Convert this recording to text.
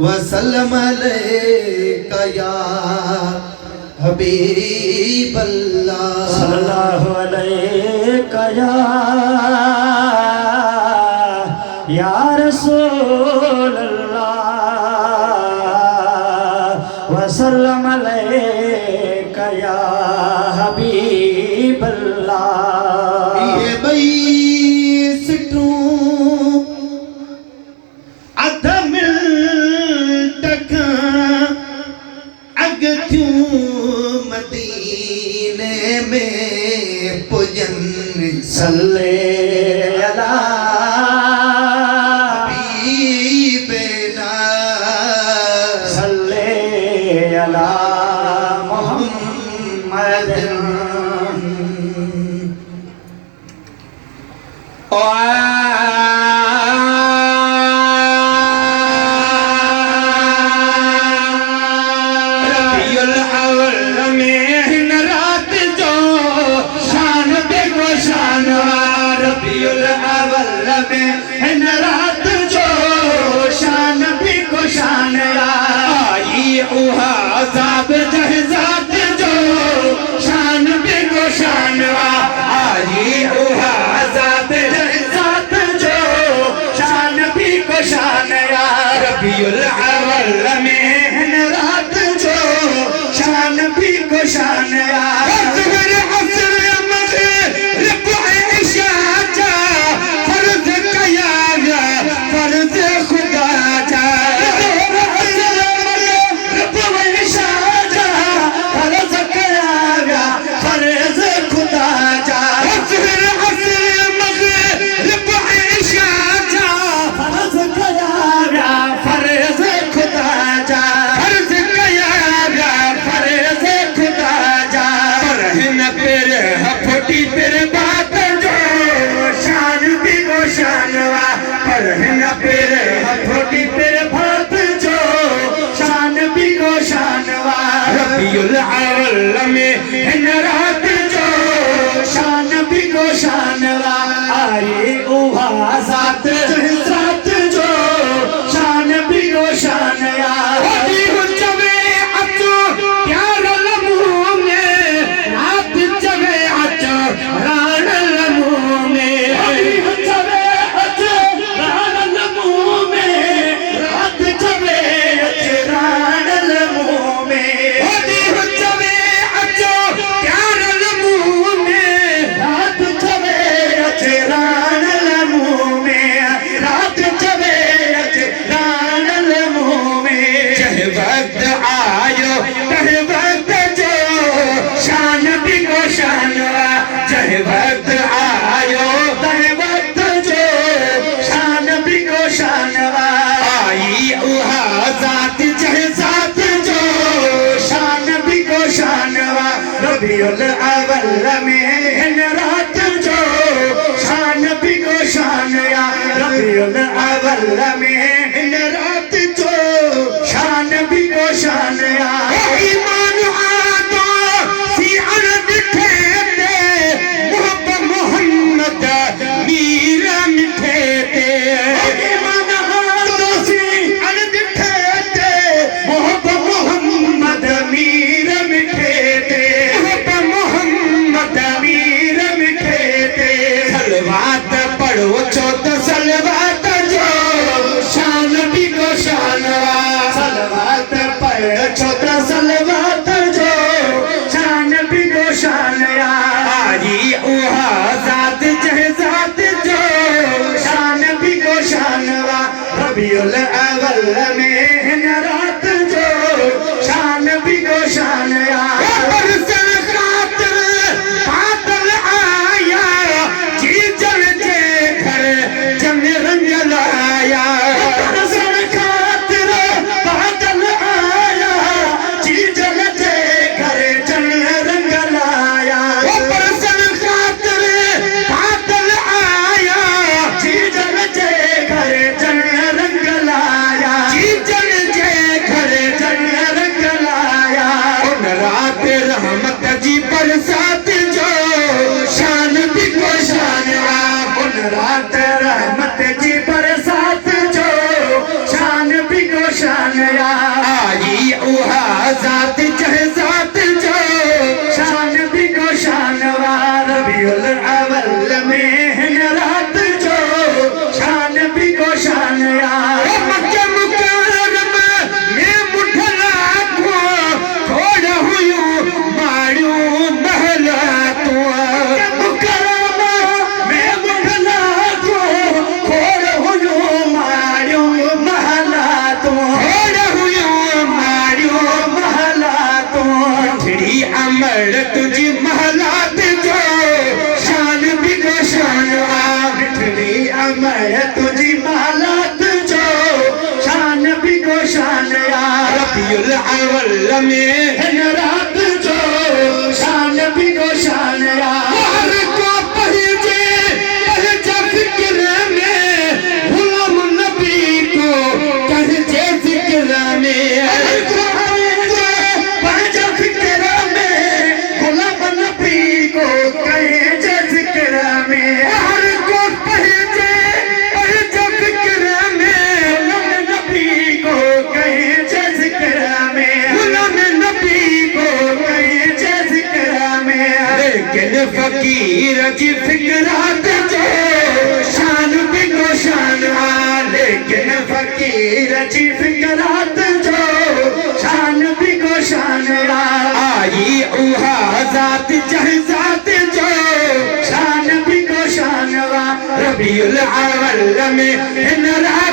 वसल्लम अलैका या हबीब अल्लाह सल्लल्लाहु अलैका या रसूल अल्लाह वसल्लम अलैका या हबीब अल्लाह। ये बैसटू अधमिल टका अगथू मदीने में पुजन सल्ले अला हबीबना सल्ले अला मुहम्मद। रबीउल अव्वल में हिन रात जो शान देखो शानवा। रबीउल अव्वल में हिन रात जो शान देखो शानवा। आई उहा अज़ाब जहज़ात जो शान देखो शानवा। आई उहा अज़ाब जहज़ात जो शान देखो शानवा। रबीउल अव्वल में हिन रात जो शान भी को शान असगर असर मग़रिब इशा जा फर्ज कया गया फर्ज खुदा जा। असर मग़रिब इशा जा फर्ज कया गया फर्ज खुदा जा। असगर असर मग़रिब इशा जा फर्ज कया गया फर्ज खुदा जा। फर्ज कया गया फर्ज खुदा जा। परहन पेर हफटी पेर बात जो शान भी को शानवा। परहन पेर हफटी पेर बात जो शान भी को शानवा। रबीउल अव्वल में हिन रात जो शान भी को शानवा। आई उहा ज़ात ज़ात जो शान भी को शानवा। होती हुज्जवे अचो प्यार लम्हों में रात जवे अचो रान लम्हों में। होती हुज्जवे अचो रान लम्हों में रात जवे अचो रान लम्हों में। होती हुज्जवे अचो प्यार लम्हों में रात जवे अचो रान लम्हों में। रात जवे अचो रान लम्हों में। जह वक्त आयो तह वक्त जो शान भी को शानवा। जह वक्त आयो तह वक्त जो शान भी को शानवा। आई उहा ज़ात जह ज़ात जो शान भी को शानवा। रबीउल अव्वल में हिन रात जो शान भी को शानया। रबीउल अव्वल में हिन रात जो शान भी को शानया। ईमान आदो सी अरद ठेते मोहब्बत मोहम्मद मीर मिठे ते। ईमान आदो सी अरद ठेते मोहब्बत मोहम्मद मीर मिठे ते। मोहब्बत मोहम्मद मीर मिठे ते। सलवात पढ़ो चौथ सलवात जो शान भी को शानवा। सलवात पढ़ो चौथ सलवात जो शान भी को शानया। आई उहा ज़ात जह ज़ात जो शान भी को शानवा। रबीउल अव्वल में हिन रात जो शान भी को शानया। बरसन खातिर बादल आया जी जल जे घर जन रंग लाया। बरसन खातिर बादल आया जी जल जे घर जन रंग लाया। बरसन खातिर बादल आया जी जल जे घर जन रंग लाया। जी में हिन रात जो शान भी रोशन हर को पहुंचे पहुंचा फिक्र में गुलाम नबी को कहजे जिक्र में हर को पहुंचा फिक्र में गुलाम नबी को कहजे जिक्र में हर को पहुंचे पहुंचा फिक्र में गुलाम नबी को कहजे जिक्र में गुलाम नबी को कहजे जिक्र में लेकिन फकीर की फिक्रात जो शान भी रोशन लेकिन फकीर की फिक्रात जो शान भी रोशन आई उहा जात जहजात जो शान भी रोशन रबीउल अव्वल में हिन रात